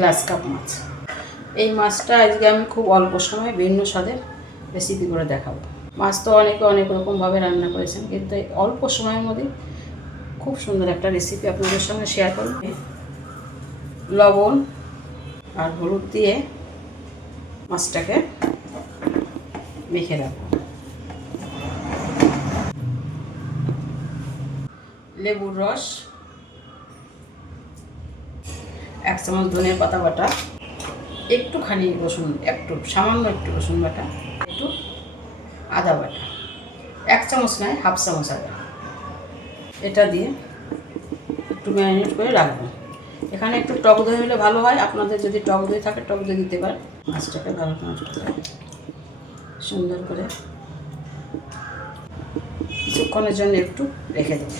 Glass cup মাছ। এই মাছটা আজকে আমি খুব অল্প সময়ে ভিন্ন স্বাদের রেসিপি করে দেখাবো। মাছ তো অনেকে অনেক রকমভাবে রান্না করেছেন, কিন্তু এই অল্প সময়ের মধ্যে খুব সুন্দর একটা রেসিপি আপনাদের সঙ্গে শেয়ার করব। লবণ আর হলুদ দিয়ে মাছটাকে মেখে রাখবো। লেবুর রস, 1 চামচ ধনিয়া পাতা বাটা, একটুখানি রসুন, সামান্য একটু রসুন বাটা, একটু আদা বাটা, 1 চামচ নয় 1/2 চামচ আদা। এটা দিয়ে একটু ম্যারিনেট করে রাখবো। এখানে একটু টক দই হলে ভালো হয়, আপনাদের যদি টক দই থাকে টক দই দিতে পারেন। মাছটাকে ভালো করে সুন্দর করে কিছুক্ষণের জন্য একটু রেখে দেবো।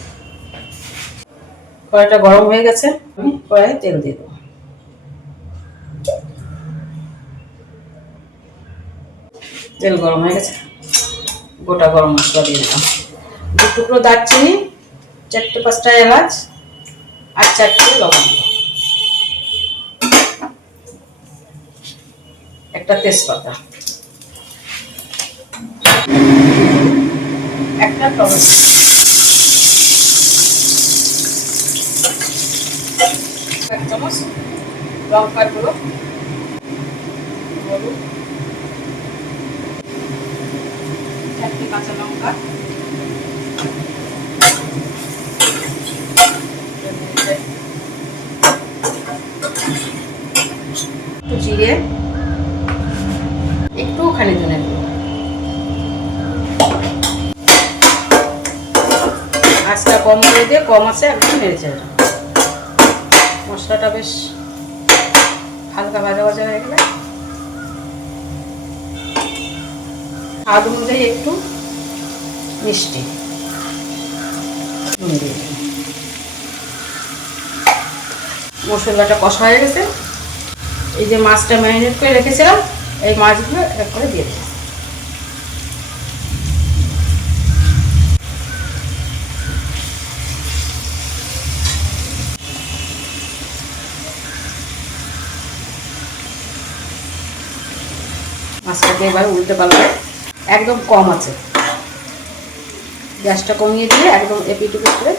কড়াইটা গরম হয়ে গেছে, আমি কড়াইয়ে তেল দিয়ে দেবো। তেল গরম হয়ে গেছে, গোটা গরম মশলা দিয়ে দিলাম। 2 টুকরো দারচিনি, 4-5টা এলাচ আর 4টে লবঙ্গ, একটা তেজপাতা, একটা টমেটো, 1 চামচ লঙ্কার গুঁড়ো, হলুদ, 4টে কাঁচা লঙ্কা, একটু জিরে, একটুখানি ধনে গুঁড়ো। আঁচটা কম করে দিয়ে কম আছে একদম নেড়েছে। মশলাটা বেশ হালকা ভাজা ভাজা হয়ে গেলে স্বাদ অনুযায়ী একটু মিষ্টি দিয়ে দিই। মশলাটা কষা হয়ে গেছে। এই যে মাছটা ম্যারিনেট করে রেখেছিলাম, এই মাছগুলো এক করে দিয়ে দিই। মাছটাকে এবার উল্টে পাল্টে একদম কম আছে, গ্যাসটা কমিয়ে দিয়ে একদম এপিটুপি করে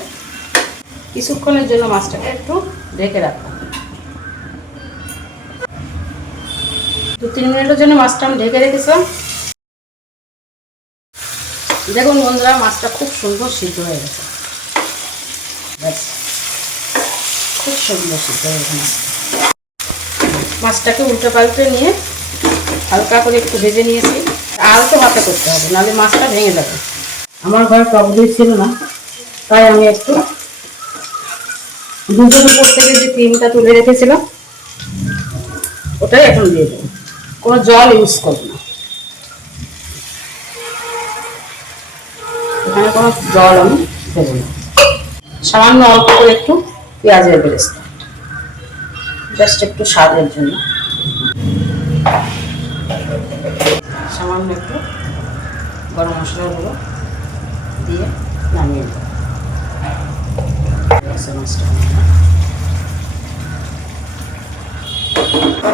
কিছুক্ষণের জন্য মাছটাকে একটু ঢেকে রাখবো। 2-3 মিনিটের জন্য মাছটা আমি ঢেকে রেখেছিলাম। দেখুন বন্ধুরা, মাছটা খুব সুন্দর সিদ্ধ হয়ে গেছে। খুব সুন্দর সিদ্ধ হয়ে গেছে মাছটাকে উল্টে পাল্টে নিয়ে হালকা করে একটু ভেজে নিয়েছি। আলতো হাতে করতে হবে, নাহলে মাছটা ভেঙে যাবে। আমার ঘরে টক দই ছিল না, তাই আমি একটু দুধের উপর থেকে যে ক্রিমটা তুলে রেখেছিলাম ওটাই এখন দিয়ে দেবো। কোনো জল ইউজ করবো না, এখানে কোনো জল আমি দেবো না। সামান্য অল্প করে একটু পেঁয়াজের বেরেস্তা, জাস্ট একটু স্বাদের জন্য। সামান্য একটু গরম মশলাগুলো দিয়ে নামিয়ে দেবো।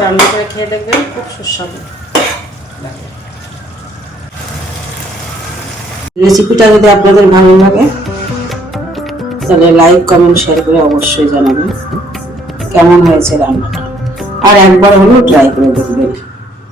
রান্না করে খেয়ে দেখবেন, খুব সুস্বাদু লাগে। রেসিপিটা যদি আপনাদের ভালো লাগে তাহলে লাইক, কমেন্ট, শেয়ার করে অবশ্যই জানাবেন কেমন হয়েছে রান্নাটা, আর একবার হলেও ট্রাই করে দেখবেন।